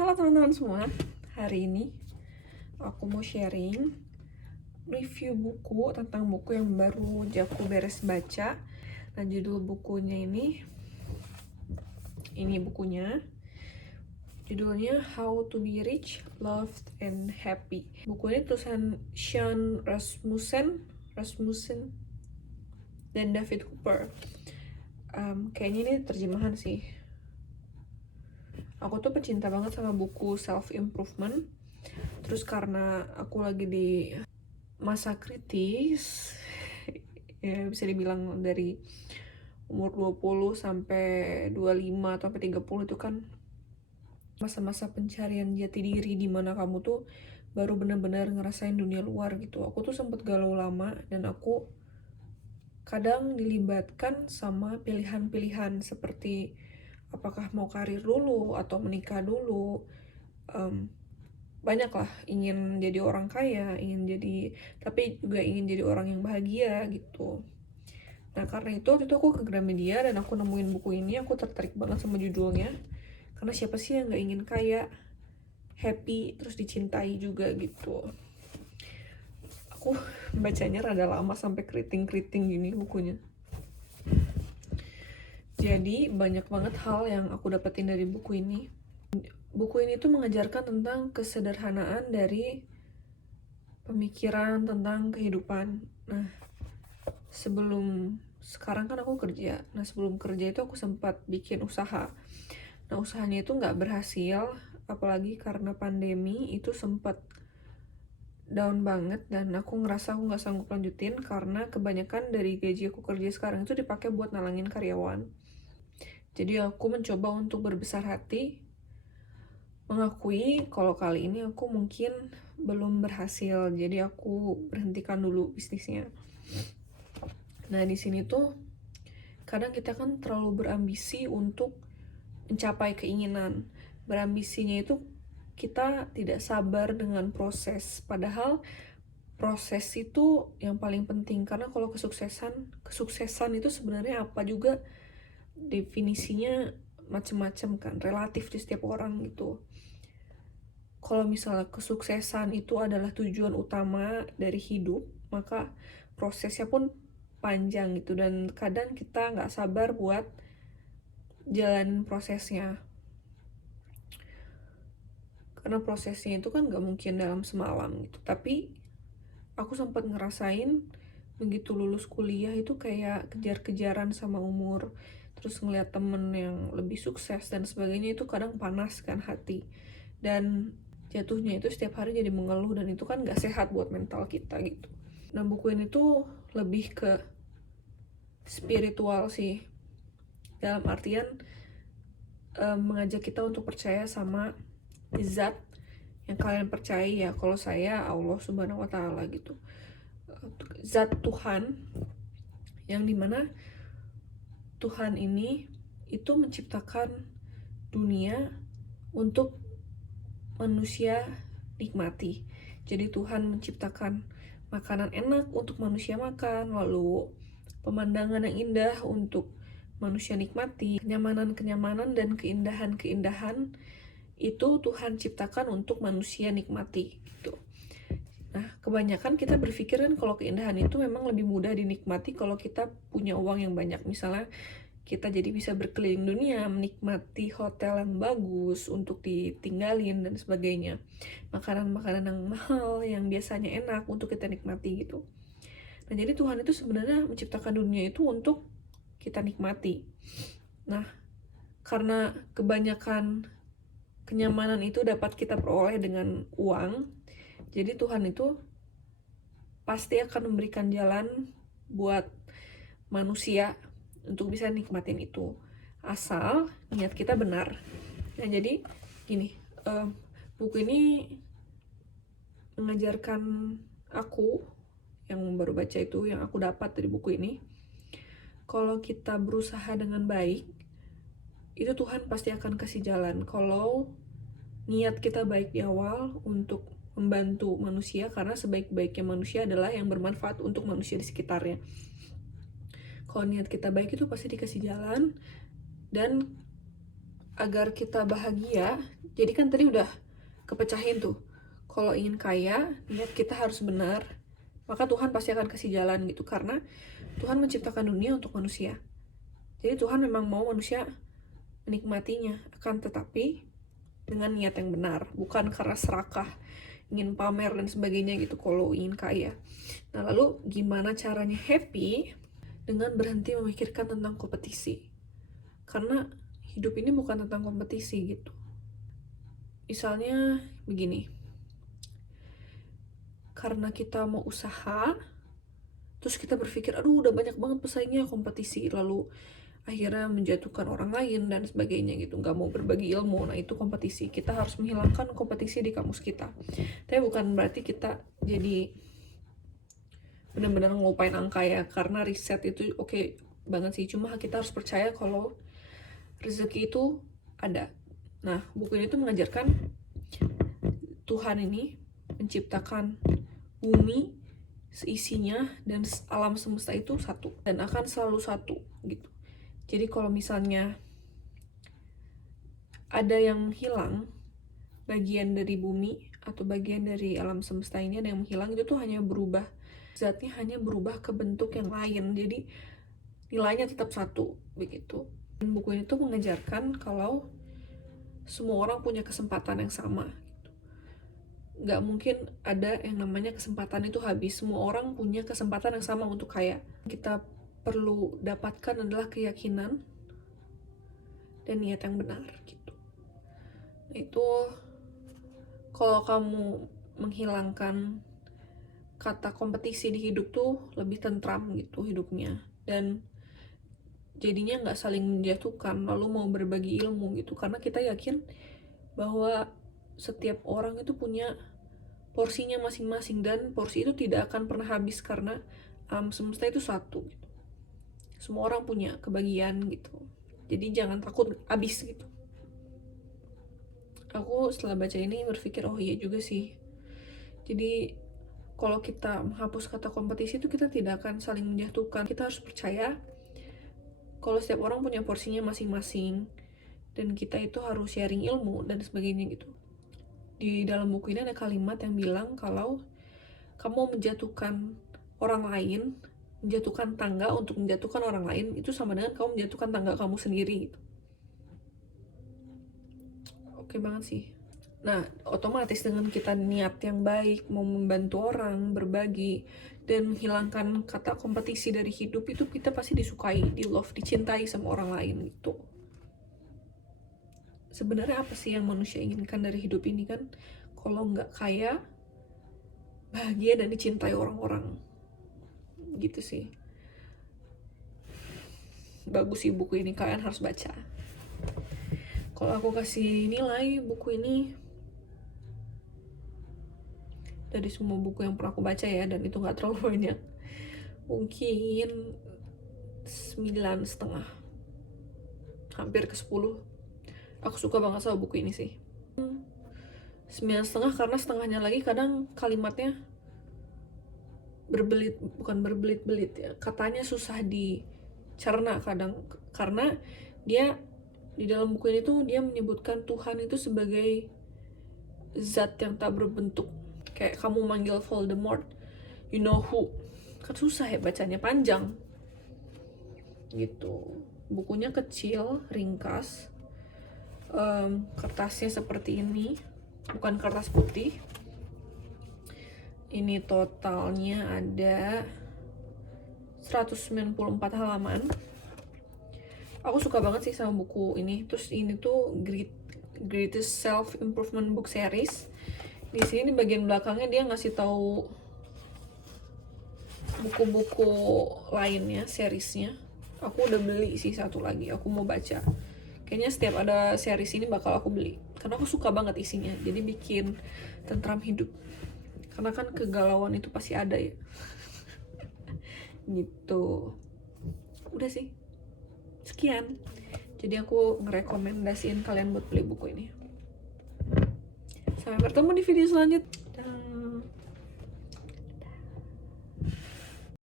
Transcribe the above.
Halo teman-teman semua, hari ini aku mau sharing review buku tentang buku yang baru aja aku beres baca. Nah, judul bukunya ini bukunya, judulnya How to Be Rich, Loved, and Happy. Buku ini tulisan Sean Rasmussen dan David Cooper. Kayaknya ini terjemahan sih. Aku tuh pecinta banget sama buku self improvement. Terus karena aku lagi di masa kritis, ya bisa dibilang dari umur 20 sampai 25 atau sampai 30 itu kan masa-masa pencarian jati diri, dimana kamu tuh baru benar-benar ngerasain dunia luar gitu. Aku tuh sempet galau lama dan aku kadang dilibatkan sama pilihan-pilihan seperti apakah mau karir dulu atau menikah dulu. Banyak lah, ingin jadi orang kaya, tapi juga ingin jadi orang yang bahagia gitu. Nah, karena itu waktu itu aku ke Gramedia dan aku nemuin buku ini. Aku tertarik banget sama judulnya, karena siapa sih yang gak ingin kaya, happy, terus dicintai juga gitu. Aku bacanya rada lama sampai keriting-keriting gini bukunya. Jadi banyak banget hal yang aku dapetin dari buku ini. Buku ini tuh mengajarkan tentang kesederhanaan dari pemikiran tentang kehidupan. Nah, sekarang kan aku kerja. Nah, sebelum kerja itu aku sempat bikin usaha. Nah, usahanya itu nggak berhasil, apalagi karena pandemi itu sempat down banget, dan aku ngerasa aku nggak sanggup lanjutin karena kebanyakan dari gaji aku kerja sekarang itu dipakai buat nalangin karyawan. Jadi aku mencoba untuk berbesar hati, mengakui kalau kali ini aku mungkin belum berhasil, jadi aku berhentikan dulu bisnisnya. Nah, di sini tuh kadang kita kan terlalu berambisi untuk mencapai keinginan. Berambisinya itu kita tidak sabar dengan proses, padahal proses itu yang paling penting. Karena kalau kesuksesan itu sebenarnya apa juga definisinya macam-macam kan, relatif di setiap orang gitu. Kalau misalnya kesuksesan itu adalah tujuan utama dari hidup, maka prosesnya pun panjang gitu, dan kadang kita nggak sabar buat jalan prosesnya, karena prosesnya itu kan nggak mungkin dalam semalam gitu. Tapi aku sempat ngerasain begitu lulus kuliah itu kayak kejar-kejaran sama umur, terus ngeliat temen yang lebih sukses dan sebagainya, itu kadang panas kan hati, dan jatuhnya itu setiap hari jadi mengeluh, dan itu kan gak sehat buat mental kita gitu. Nah, buku ini tuh lebih ke spiritual sih, dalam artian mengajak kita untuk percaya sama zat yang kalian percaya. Ya, kalau saya Allah Subhanahu wa Ta'ala gitu, zat Tuhan, yang dimana Tuhan ini itu menciptakan dunia untuk manusia nikmati. Jadi Tuhan menciptakan makanan enak untuk manusia makan, lalu pemandangan yang indah untuk manusia nikmati, kenyamanan-kenyamanan dan keindahan-keindahan itu Tuhan ciptakan untuk manusia nikmati gitu. Nah, kebanyakan kita berpikir kan kalau keindahan itu memang lebih mudah dinikmati kalau kita punya uang yang banyak. Misalnya kita jadi bisa berkeliling dunia, menikmati hotel yang bagus untuk ditinggalin dan sebagainya, makanan-makanan yang mahal yang biasanya enak untuk kita nikmati gitu. Nah, jadi Tuhan itu sebenarnya menciptakan dunia itu untuk kita nikmati. Nah, karena kebanyakan kenyamanan itu dapat kita peroleh dengan uang, jadi Tuhan itu pasti akan memberikan jalan buat manusia untuk bisa nikmatin itu, asal niat kita benar. Nah, jadi gini, buku ini mengajarkan aku, yang baru baca itu, yang aku dapat dari buku ini, kalau kita berusaha dengan baik, itu Tuhan pasti akan kasih jalan. Kalau niat kita baik di awal untuk membantu manusia, karena sebaik-baiknya manusia adalah yang bermanfaat untuk manusia di sekitarnya. Kalau niat kita baik itu pasti dikasih jalan, dan agar kita bahagia. Jadi kan tadi udah kepecahin tuh, kalau ingin kaya niat kita harus benar, maka Tuhan pasti akan kasih jalan gitu, karena Tuhan menciptakan dunia untuk manusia. Jadi Tuhan memang mau manusia menikmatinya, akan tetapi dengan niat yang benar, bukan karena serakah, ingin pamer dan sebagainya gitu kalau ingin kaya. Nah, lalu gimana caranya happy? Dengan berhenti memikirkan tentang kompetisi. Karena hidup ini bukan tentang kompetisi gitu. Misalnya begini, karena kita mau usaha, terus kita berpikir, aduh udah banyak banget pesaingnya, kompetisi, lalu akhirnya menjatuhkan orang lain dan sebagainya gitu, nggak mau berbagi ilmu. Nah, itu kompetisi. Kita harus menghilangkan kompetisi di kamus kita. Tapi bukan berarti kita jadi benar-benar ngelupain angka ya, karena riset itu oke banget sih, cuma kita harus percaya kalau rezeki itu ada. Nah, buku ini tuh mengajarkan Tuhan ini menciptakan bumi seisinya dan alam semesta itu satu dan akan selalu satu gitu. Jadi kalau misalnya ada yang hilang, bagian dari bumi atau bagian dari alam semesta ini ada yang menghilang, itu tuh hanya berubah, zatnya hanya berubah ke bentuk yang lain, jadi nilainya tetap satu begitu. Dan buku ini tuh mengajarkan kalau semua orang punya kesempatan yang sama. Nggak mungkin ada yang namanya kesempatan itu habis. Semua orang punya kesempatan yang sama untuk kaya. Kita perlu dapatkan adalah keyakinan dan niat yang benar gitu. Itu kalau kamu menghilangkan kata kompetisi di hidup tuh lebih tentram gitu hidupnya, dan jadinya nggak saling menjatuhkan lalu mau berbagi ilmu gitu, karena kita yakin bahwa setiap orang itu punya porsinya masing-masing dan porsi itu tidak akan pernah habis karena semesta itu satu gitu. Semua orang punya kebagian gitu, jadi jangan takut habis gitu. Aku setelah baca ini berpikir, oh iya juga sih. Jadi kalau kita menghapus kata kompetisi itu kita tidak akan saling menjatuhkan. Kita harus percaya kalau setiap orang punya porsinya masing-masing dan kita itu harus sharing ilmu dan sebagainya gitu. Di dalam buku ini ada kalimat yang bilang kalau kamu menjatuhkan orang lain, menjatuhkan tangga untuk menjatuhkan orang lain, itu sama dengan kamu menjatuhkan tangga kamu sendiri gitu. Oke banget sih. Nah, otomatis dengan kita niat yang baik, mau membantu orang, berbagi, dan menghilangkan kata kompetisi dari hidup, itu kita pasti disukai, di love, dicintai sama orang lain gitu. Sebenarnya apa sih yang manusia inginkan dari hidup ini kan? Kalau nggak kaya, bahagia dan dicintai orang-orang. Gitu sih. Bagus sih buku ini, kalian harus baca. Kalau aku kasih nilai buku ini dari semua buku yang pernah aku baca ya, dan itu nggak terlalu banyak, mungkin 9,5, hampir ke 10. Aku suka banget sama buku ini sih. 9,5 karena setengahnya lagi kadang kalimatnya berbelit, bukan berbelit-belit ya, katanya susah dicerna kadang, karena dia di dalam buku ini tuh dia menyebutkan Tuhan itu sebagai zat yang tak berbentuk. Kayak kamu manggil Voldemort, you know who, kan susah ya bacanya, panjang gitu. Bukunya kecil, ringkas, kertasnya seperti ini, bukan kertas putih. Ini totalnya ada 194 halaman. Aku suka banget sih sama buku ini. Terus ini tuh Greatest Self Improvement Book Series. Di sini di bagian belakangnya dia ngasih tahu buku-buku lainnya, seriesnya. Aku udah beli sih satu lagi, aku mau baca. Kayaknya setiap ada series ini bakal aku beli, karena aku suka banget isinya. Jadi bikin tentram hidup. Karena kan kegalauan itu pasti ada ya. Gitu. Udah sih. Sekian. Jadi aku ngerekomendasiin kalian buat beli buku ini. Sampai bertemu di video selanjutnya.